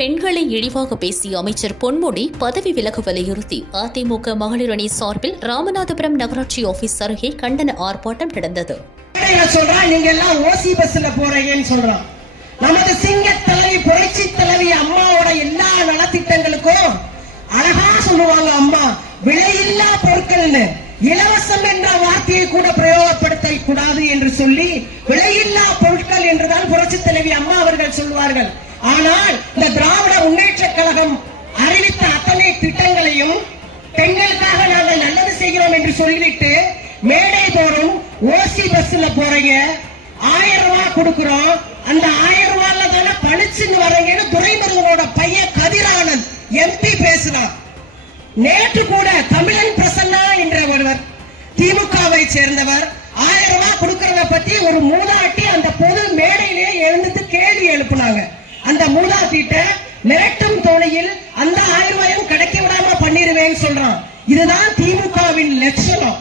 பெண்களை இழிவாக பேசிய அமைச்சர் பொன்முடி பதவி விலக வலியுறுத்தி அதிமுக மகளிர் அணி சார்பில் ராமநாதபுரம் நகராட்சி ஆபீஸ் அருகே கண்டன ஆர்ப்பாட்டம் நடந்தது. நமது சிங்க தலைவி புரட்சி தலைவி அம்மாவோட எல்லா நலத்திட்டங்களுக்கும் அழகா சொல்லுவாங்க. அம்மா விலையில்லா பொருட்கள் இலவசம் என்ற வார்த்தையை கூட பிரயோகப்படுத்த கூடாது என்று சொல்லி விலையில்லா பொருட்கள் என்றுதான் புரட்சி தலைவி அம்மா அவர்கள் சொல்வார்கள். ஆனால் இந்த திராவிட முன்னேற்ற கழகம் அறிவித்த அத்தனை திட்டங்களையும் பெண்களுக்காக நாங்கள் நல்லது செய்கிறோம் என்று சொல்லிவிட்டு மேடை தோறும் ஓசி பஸ்ல போறீங்க, 1000 ரூபாய் கொடுக்கிறோம், அந்த 1000 ரூபாய்ல தானே பழிச்சுன்னு வரீங்கன்னு துரைமுருகனோட பையன் கதிரானந்த் எம்பி பேசினார். நேற்று கூட தமிழன் பிரசன்னா என்ற ஒருவர் திமுகவை சேர்ந்தவர் 1000 ரூபாய் கொடுக்கறத பத்தி ஒரு மூதாட்டி அந்த பொது மேடையிலேயே எழுந்து கேள்வி எழுப்பினாங்க. அந்த மூதாட்டிட்ட மிரட்டும் தோணியில் அந்த 1000 ரூபாயும் கிடைக்க விடாம பண்ணிருவேன்னு சொல்றான். இதுதான் திமுகவின் லட்சணம்.